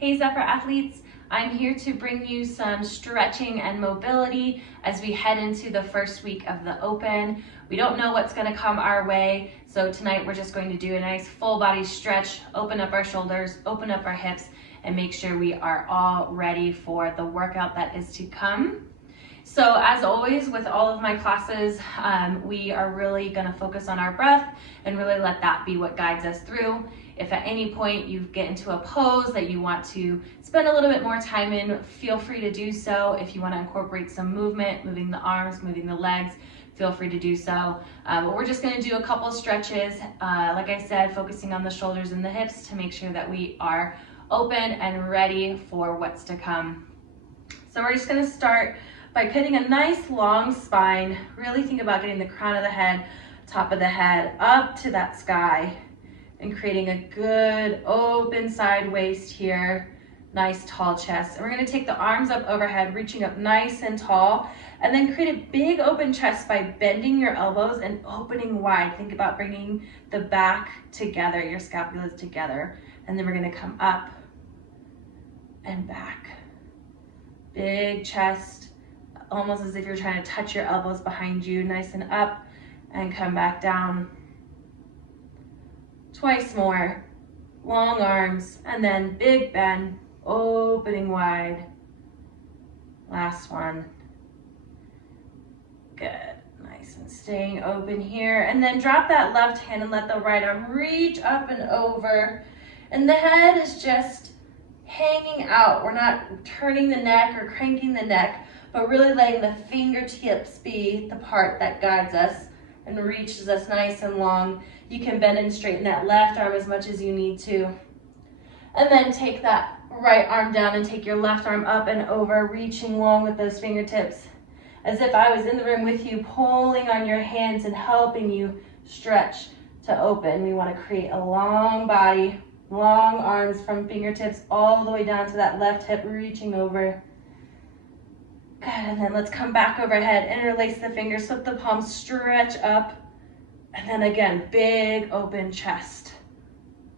Hey Zephyr athletes, I'm here to bring you some stretching and mobility as we head into the first week of the Open. We don't know what's going to come our way, so tonight we're just going to do a nice full body stretch, open up our shoulders, open up our hips, and make sure we are all ready for the workout that is to come. So as always with all of my classes, we are really going to focus on our breath and really let that be what guides us through. If at any point you get into a pose that you want to spend a little bit more time in, feel free to do so. If you want to incorporate some movement, moving the arms, moving the legs, feel free to do so. But we're just going to do a couple stretches, like I said, focusing on the shoulders and the hips to make sure that we are open and ready for what's to come. So we're just going to start by getting a nice long spine. Really think about getting the crown of the head, top of the head, up to that sky and creating a good open side waist here. Nice tall chest. And we're going to take the arms up overhead, reaching up nice and tall, and then create a big open chest by bending your elbows and opening wide. Think about bringing the back together, your scapulas together. And then we're going to come up and back. Big chest, almost as if you're trying to touch your elbows behind you, nice and up, and come back down. Twice more, long arms, and then big bend, opening wide. Last one. Good, nice and staying open here. And then drop that left hand and let the right arm reach up and over. And the head is just hanging out. We're not turning the neck or cranking the neck, but really letting the fingertips be the part that guides us and reaches us nice and long. You can bend and straighten that left arm as much as you need to. And then take that right arm down and take your left arm up and over, reaching long with those fingertips. As if I was in the room with you, pulling on your hands and helping you stretch to open. We want to create a long body, long arms from fingertips all the way down to that left hip, reaching over. Good, and then let's come back overhead, interlace the fingers, flip the palms, stretch up, and then again, big open chest.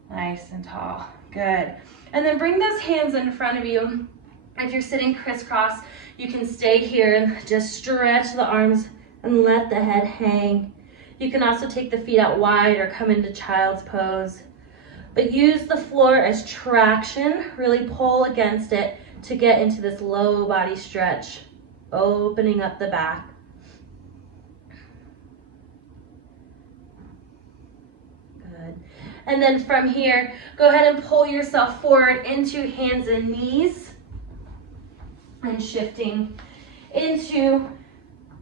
Nice and tall, good. And then bring those hands in front of you. If you're sitting crisscross, you can stay here and just stretch the arms and let the head hang. You can also take the feet out wide or come into child's pose. But use the floor as traction, really pull against it to get into this low body stretch. Opening up the back. Good. And then from here, go ahead and pull yourself forward into hands and knees. And shifting into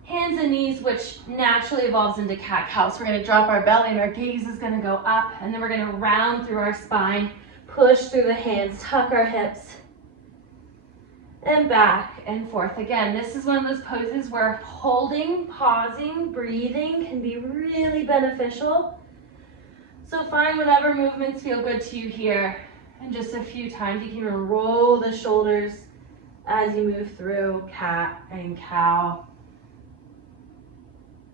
hands and knees, which naturally evolves into cat-cow. So we're going to drop our belly and our gaze is going to go up. And then we're going to round through our spine, push through the hands, tuck our hips. And back and forth. Again, this is one of those poses where holding, pausing, breathing can be really beneficial. So find whatever movements feel good to you here. And just a few times you can even roll the shoulders as you move through cat and cow.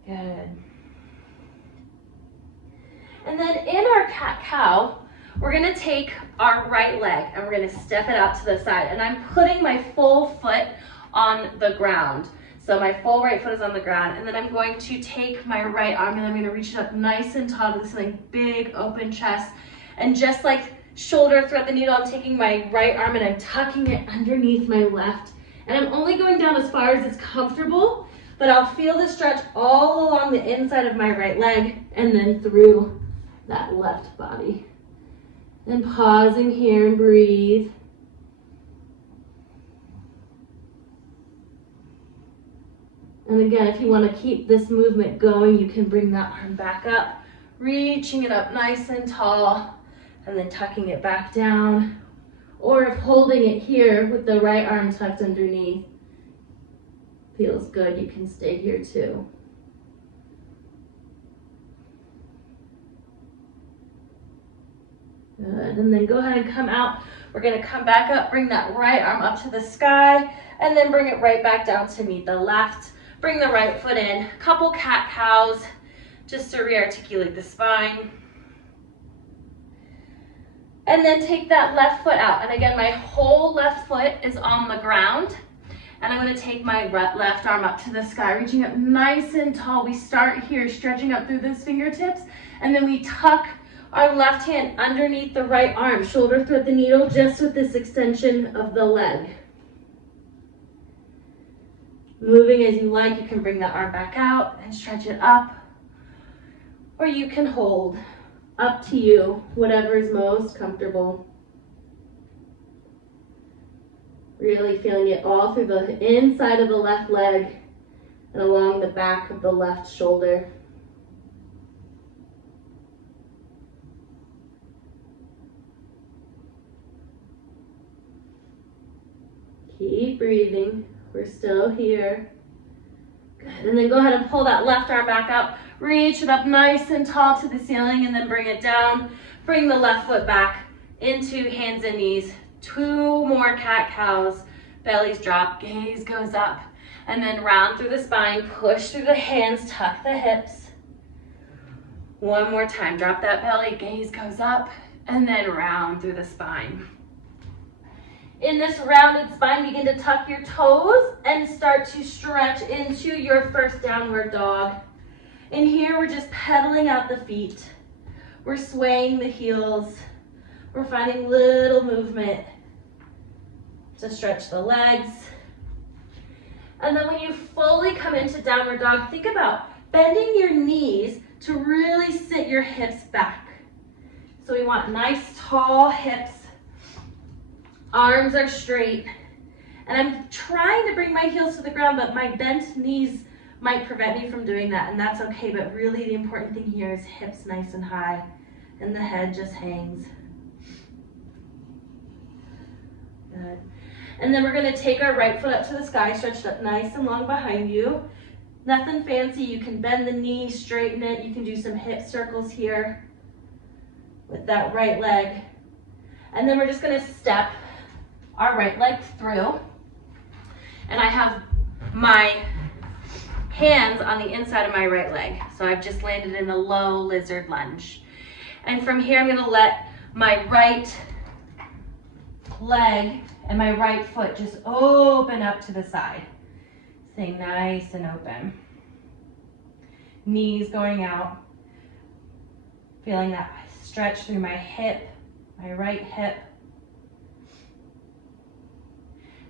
Good. And then in our cat-cow, we're going to take our right leg and we're going to step it out to the side. And I'm putting my full foot on the ground. So my full right foot is on the ground. And then I'm going to take my right arm and I'm going to reach it up nice and tall to this like big open chest. And just like shoulder thread the needle, I'm taking my right arm and I'm tucking it underneath my left. And I'm only going down as far as it's comfortable, but I'll feel the stretch all along the inside of my right leg and then through that left body. And pausing here and breathe. And again, if you want to keep this movement going, you can bring that arm back up, reaching it up nice and tall, and then tucking it back down. Or if holding it here with the right arm tucked underneath feels good, you can stay here too. Good, and then go ahead and come out. We're going to come back up, bring that right arm up to the sky, and then bring it right back down to meet the left. Bring the right foot in, couple cat-cows, just to re-articulate the spine. And then take that left foot out. And again, my whole left foot is on the ground. And I'm gonna take my left arm up to the sky, reaching up nice and tall. We start here, stretching up through those fingertips, and then we tuck our left hand underneath the right arm, shoulder thread the needle just with this extension of the leg. Moving as you like, you can bring the arm back out and stretch it up, or you can hold. Up to you, whatever is most comfortable. Really feeling it all through the inside of the left leg and along the back of the left shoulder. Keep breathing. We're still here. Good. And then go ahead and pull that left arm back up. Reach it up nice and tall to the ceiling and then bring it down. Bring the left foot back into hands and knees. 2 more cat-cows. Bellies drop, gaze goes up. And then round through the spine, push through the hands, tuck the hips. 1 more time, drop that belly, gaze goes up, and then round through the spine. In this rounded spine, begin to tuck your toes and start to stretch into your first downward dog. In here, we're just pedaling out the feet. We're swaying the heels. We're finding little movement to stretch the legs. And then when you fully come into downward dog, think about bending your knees to really sit your hips back. So we want nice tall hips. Arms are straight. And I'm trying to bring my heels to the ground, but my bent knees might prevent me from doing that, and that's okay. But really the important thing here is hips nice and high and the head just hangs. Good. And then we're gonna take our right foot up to the sky, stretched up nice and long behind you. Nothing fancy, you can bend the knee, straighten it. You can do some hip circles here with that right leg. And then we're just gonna step our right leg through. And I have my hands on the inside of my right leg. So I've just landed in a low lizard lunge. And from here, I'm gonna let my right leg and my right foot just open up to the side. Staying nice and open. Knees going out. Feeling that stretch through my hip, my right hip.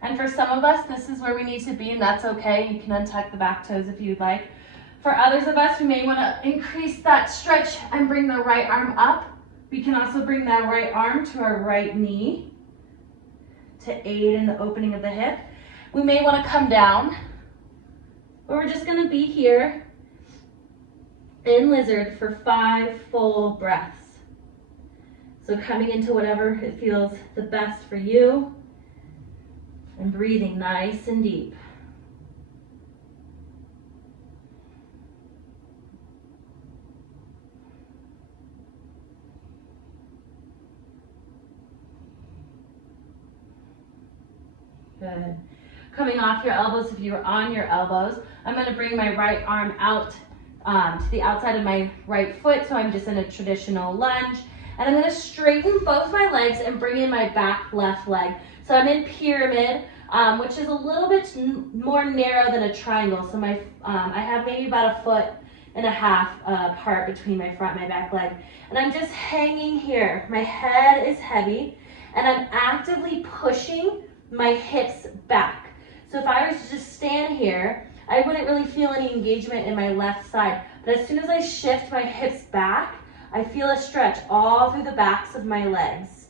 And for some of us, this is where we need to be, and that's okay. You can untuck the back toes if you'd like. For others of us, we may want to increase that stretch and bring the right arm up. We can also bring that right arm to our right knee to aid in the opening of the hip. We may want to come down, but we're just going to be here in lizard for 5 full breaths. So coming into whatever it feels the best for you and breathing nice and deep. Good. Coming off your elbows, if you're on your elbows, I'm going to bring my right arm out to the outside of my right foot, so I'm just in a traditional lunge. And I'm going to straighten both my legs and bring in my back left leg. So I'm in pyramid, which is a little bit more narrow than a triangle. So I have maybe about 1.5 feet apart between my front and my back leg. And I'm just hanging here. My head is heavy, and I'm actively pushing my hips back. So if I was to just stand here, I wouldn't really feel any engagement in my left side. But as soon as I shift my hips back, I feel a stretch all through the backs of my legs.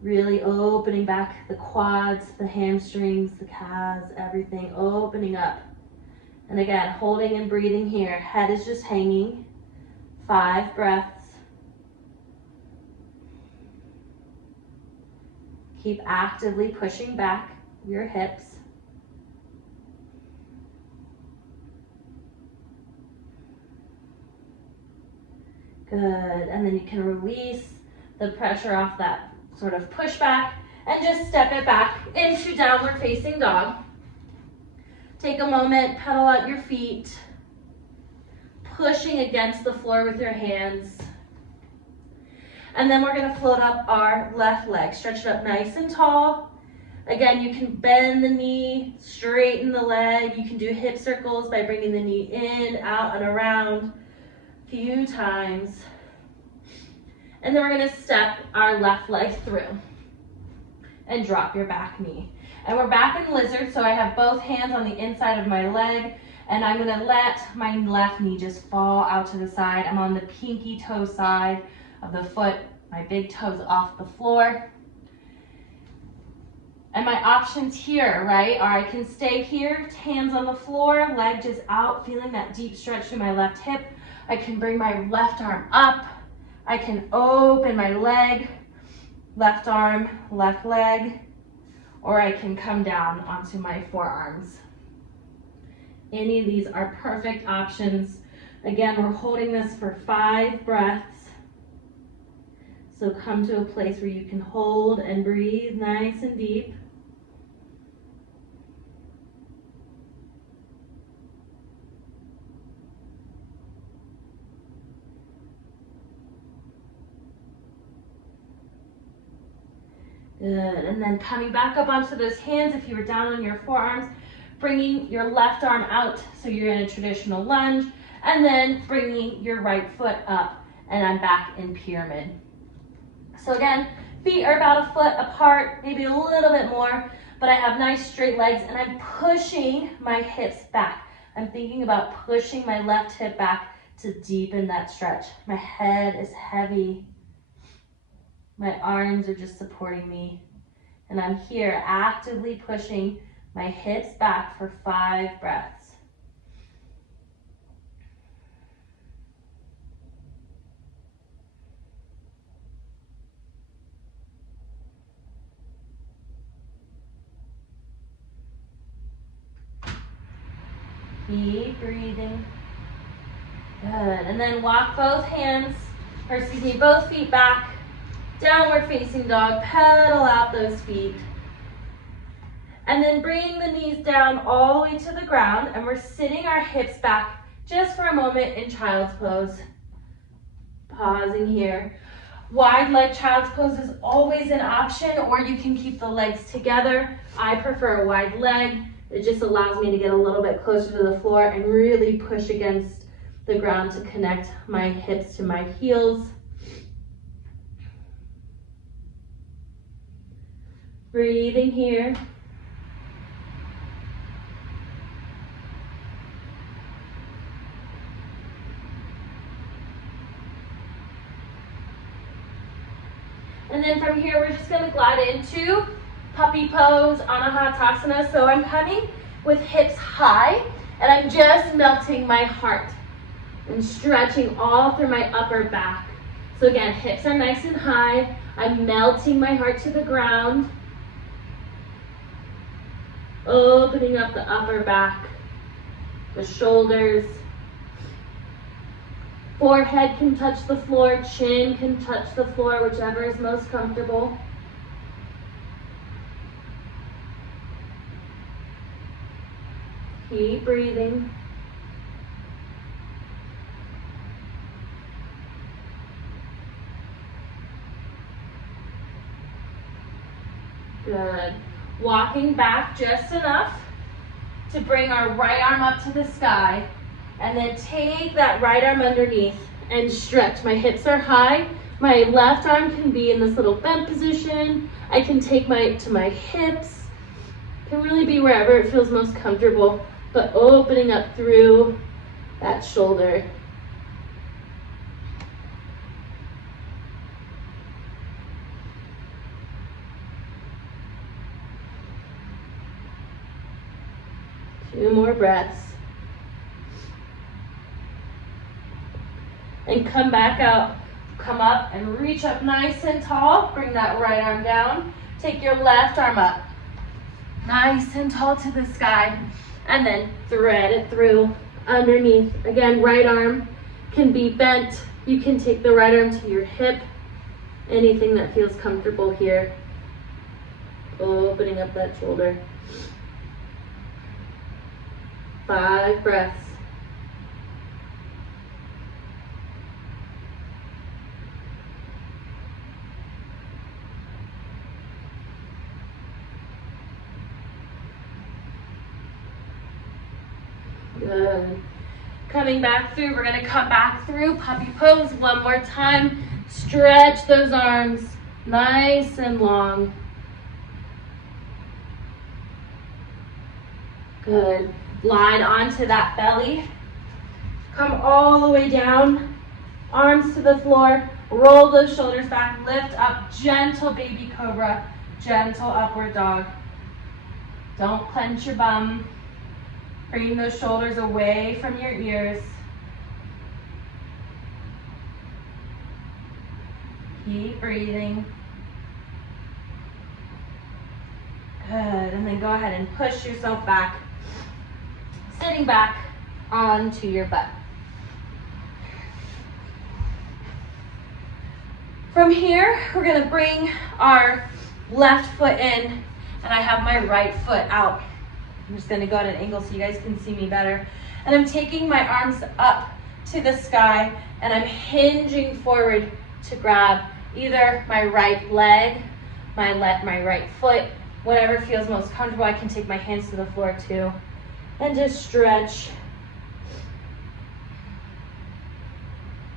Really opening back the quads, the hamstrings, the calves, everything opening up. And again, holding and breathing here. Head is just hanging. 5 breaths. Keep actively pushing back your hips. Good, and then you can release the pressure off that sort of pushback and just step it back into downward facing dog. Take a moment, pedal out your feet, pushing against the floor with your hands. And then we're gonna float up our left leg. Stretch it up nice and tall. Again, you can bend the knee, straighten the leg. You can do hip circles by bringing the knee in, out, and around a few times. And then we're gonna step our left leg through and drop your back knee. And we're back in lizard, so I have both hands on the inside of my leg, and I'm gonna let my left knee just fall out to the side. I'm on the pinky toe side of the foot, my big toes off the floor. And my options here, right, are I can stay here, hands on the floor, leg just out, feeling that deep stretch through my left hip. I can bring my left arm up. I can open my leg, left arm, left leg, or I can come down onto my forearms. Any of these are perfect options. Again, we're holding this for 5 breaths. So come to a place where you can hold and breathe nice and deep. Good, and then coming back up onto those hands if you were down on your forearms, bringing your left arm out so you're in a traditional lunge, and then bringing your right foot up, and I'm back in pyramid. So again, feet are about a foot apart, maybe a little bit more, but I have nice straight legs, and I'm pushing my hips back. I'm thinking about pushing my left hip back to deepen that stretch. My head is heavy. My arms are just supporting me. And I'm here actively pushing my hips back for 5 breaths. Keep breathing. Good. And then walk both both feet back. Downward facing dog, pedal out those feet. And then bring the knees down all the way to the ground, and we're sitting our hips back just for a moment in child's pose. Pausing here. Wide leg child's pose is always an option, or you can keep the legs together. I prefer a wide leg. It just allows me to get a little bit closer to the floor and really push against the ground to connect my hips to my heels. Breathing here. And then from here, we're just gonna glide into puppy pose, Anahatasana. So I'm coming with hips high, and I'm just melting my heart and stretching all through my upper back. So again, hips are nice and high. I'm melting my heart to the ground. Opening up the upper back, the shoulders. Forehead can touch the floor, chin can touch the floor, whichever is most comfortable. Keep breathing. Good. Walking back just enough to bring our right arm up to the sky, and then take that right arm underneath and stretch. My hips are high. My left arm can be in this little bent position. I can take to my hips. Can really be wherever it feels most comfortable, but opening up through that shoulder. Two more breaths. And come back out. Come up and reach up nice and tall. Bring that right arm down. Take your left arm up. Nice and tall to the sky. And then thread it through underneath. Again, right arm can be bent. You can take the right arm to your hip. Anything that feels comfortable here. Opening up that shoulder. 5 breaths. Good. Coming back through, we're gonna come back through puppy pose one more time. Stretch those arms nice and long. Good. Glide onto that belly. Come all the way down, arms to the floor. Roll those shoulders back, lift up, gentle baby cobra, gentle upward dog. Don't clench your bum. Bring those shoulders away from your ears. Keep breathing. Good, and then go ahead and push yourself back, sitting back onto your butt. From here, we're gonna bring our left foot in, and I have my right foot out. I'm just gonna go at an angle so you guys can see me better. And I'm taking my arms up to the sky, and I'm hinging forward to grab either my right leg, my right foot, whatever feels most comfortable. I can take my hands to the floor too, and just stretch.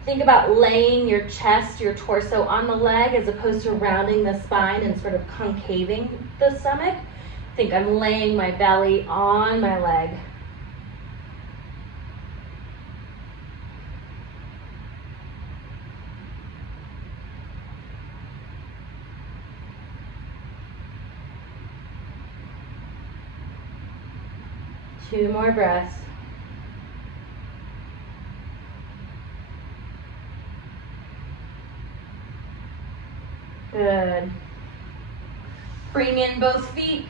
Think about laying your chest, your torso on the leg as opposed to rounding the spine and sort of concaving the stomach. Think I'm laying my belly on my leg. Two more breaths. Good. Bring in both feet.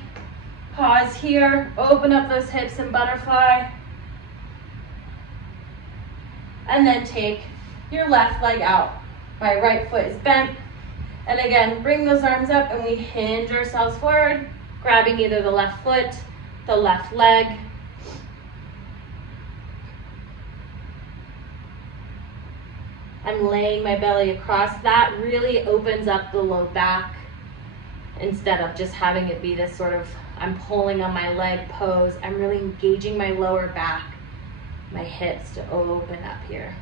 Pause here. Open up those hips and butterfly. And then take your left leg out. My right foot is bent. And again, bring those arms up and we hinge ourselves forward, grabbing either the left foot, the left leg. I'm laying my belly across. That really opens up the low back instead of just having it be this sort of I'm pulling on my leg pose. I'm really engaging my lower back, my hips to open up here.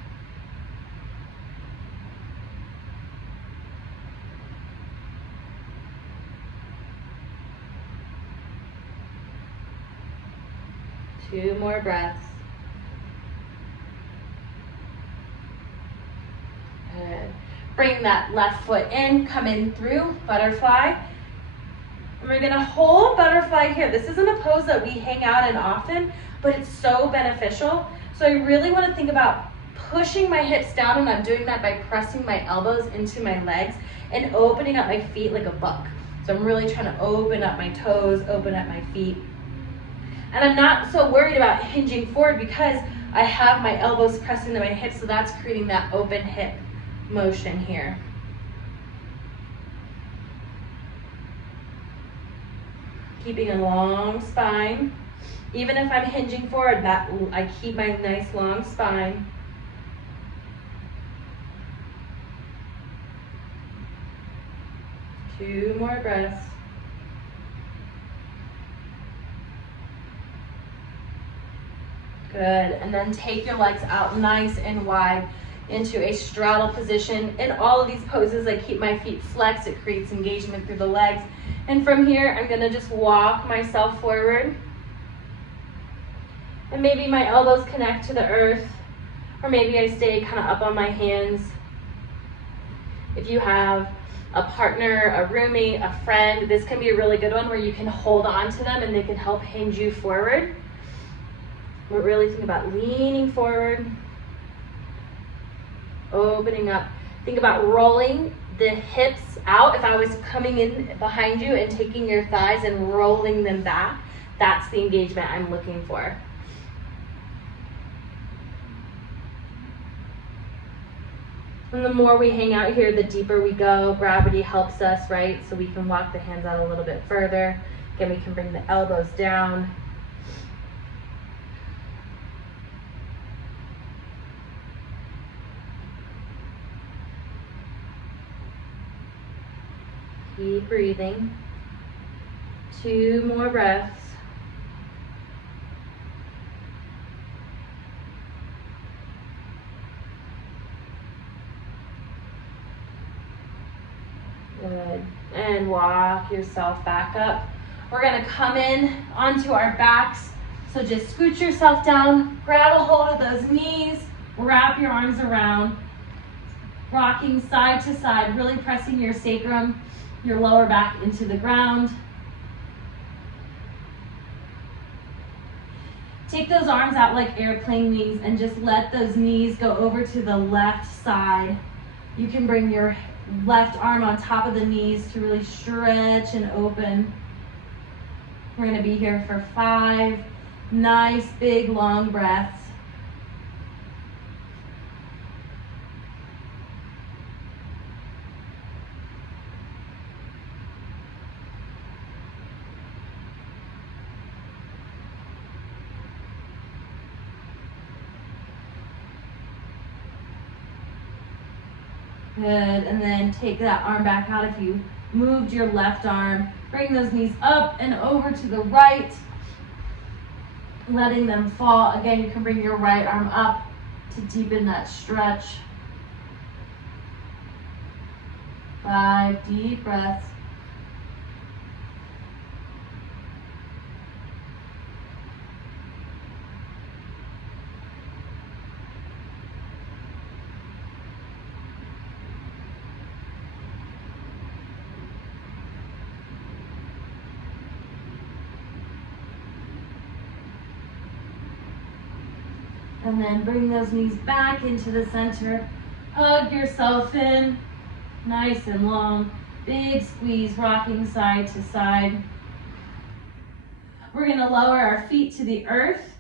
Two more breaths. Good. Bring that left foot in, come in through, butterfly. And we're gonna hold butterfly here. This isn't a pose that we hang out in often, but it's so beneficial. So I really wanna think about pushing my hips down, and I'm doing that by pressing my elbows into my legs and opening up my feet like a buck. So I'm really trying to open up my toes, open up my feet. And I'm not so worried about hinging forward because I have my elbows pressed into my hips, so that's creating that open hip motion here. Keeping a long spine. Even if I'm hinging forward, that I keep my nice long spine. Two more breaths. Good, and then take your legs out nice and wide into a straddle position. In all of these poses, I keep my feet flexed. It creates engagement through the legs. And from here, I'm gonna just walk myself forward. And maybe my elbows connect to the earth, or maybe I stay kind of up on my hands. If you have a partner, a roommate, a friend, this can be a really good one where you can hold on to them and they can help hinge you forward. But really think about leaning forward, opening up. Think about rolling the hips out. If I was coming in behind you and taking your thighs and rolling them back, that's the engagement I'm looking for. And the more we hang out here, the deeper we go. Gravity helps us, right? So we can walk the hands out a little bit further. Again, we can bring the elbows down. Keep breathing. Two more breaths. And walk yourself back up. We're gonna come in onto our backs. So just scoot yourself down, grab a hold of those knees, wrap your arms around, rocking side to side, really pressing your sacrum, your lower back into the ground. Take those arms out like airplane wings and just let those knees go over to the left side. You can bring your left arm on top of the knees to really stretch and open. We're going to be here for 5 nice, big, long breaths. Good, and then take that arm back out. If you moved your left arm, bring those knees up and over to the right, letting them fall. Again, you can bring your right arm up to deepen that stretch. 5 deep breaths. And then bring those knees back into the center. Hug yourself in, nice and long. Big squeeze, rocking side to side. We're gonna lower our feet to the earth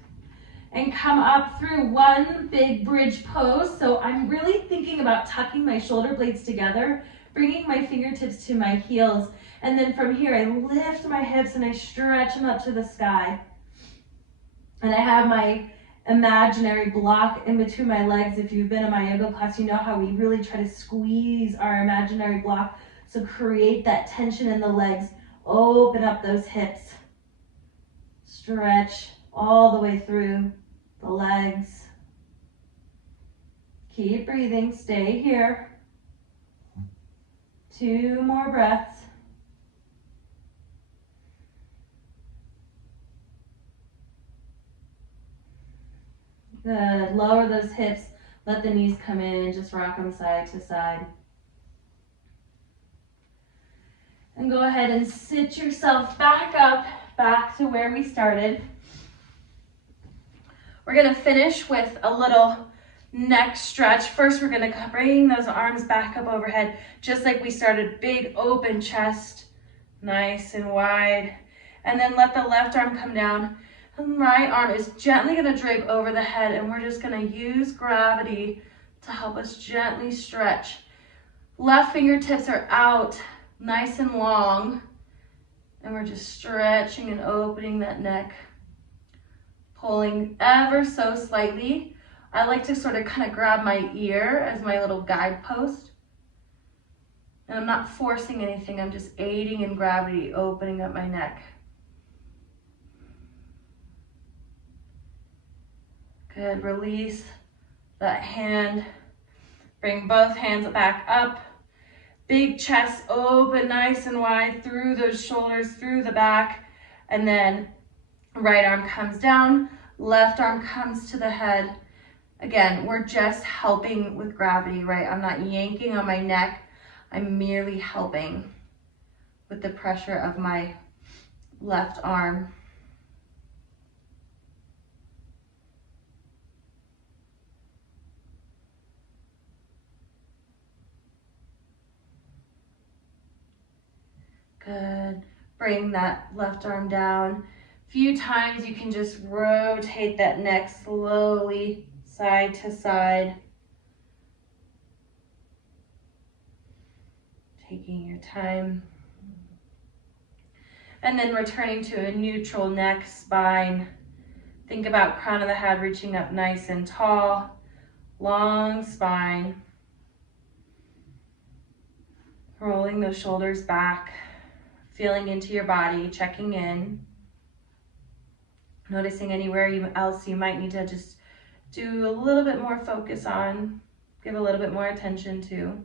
and come up through one big bridge pose. So I'm really thinking about tucking my shoulder blades together, bringing my fingertips to my heels. And then from here, I lift my hips and I stretch them up to the sky. And I have my imaginary block in between my legs. If you've been in my yoga class, you know how we really try to squeeze our imaginary block. So create that tension in the legs. Open up those hips. Stretch all the way through the legs. Keep breathing. Stay here. 2 more breaths. Good. Lower those hips. Let the knees come in. Just rock them side to side. And go ahead and sit yourself back up, back to where we started. We're going to finish with a little neck stretch. First, we're going to bring those arms back up overhead, just like we started. Big open chest, nice and wide. And then let the left arm come down. And right arm is gently going to drape over the head, and we're just going to use gravity to help us gently stretch. Left fingertips are out, nice and long, and we're just stretching and opening that neck, pulling ever so slightly. I like to sort of kind of grab my ear as my little guidepost, and I'm not forcing anything, I'm just aiding in gravity, opening up my neck. Good, release that hand. Bring both hands back up. Big chest open, nice and wide through those shoulders, through the back. And then right arm comes down, left arm comes to the head. Again, we're just helping with gravity, right? I'm not yanking on my neck. I'm merely helping with the pressure of my left arm. Good. Bring that left arm down. A few times you can just rotate that neck slowly side to side. Taking your time. And then returning to a neutral neck, spine. Think about crown of the head reaching up nice and tall. Long spine. Rolling those shoulders back. Feeling into your body, checking in. Noticing anywhere else you might need to just do a little bit more focus on, give a little bit more attention to.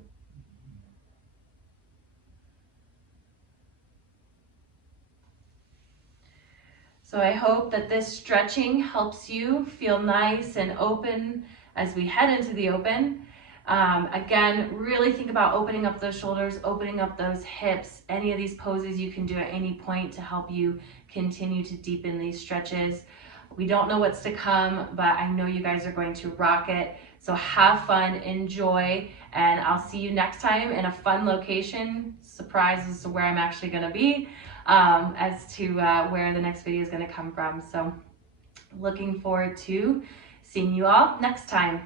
So I hope that this stretching helps you feel nice and open as we head into the open. Again, really think about opening up those shoulders, opening up those hips. Any of these poses you can do at any point to help you continue to deepen these stretches. We don't know what's to come, but I know you guys are going to rock it. So have fun, enjoy, and I'll see you next time in a fun location. Surprise as to where I'm actually gonna be, as to where the next video is gonna come from. So looking forward to seeing you all next time.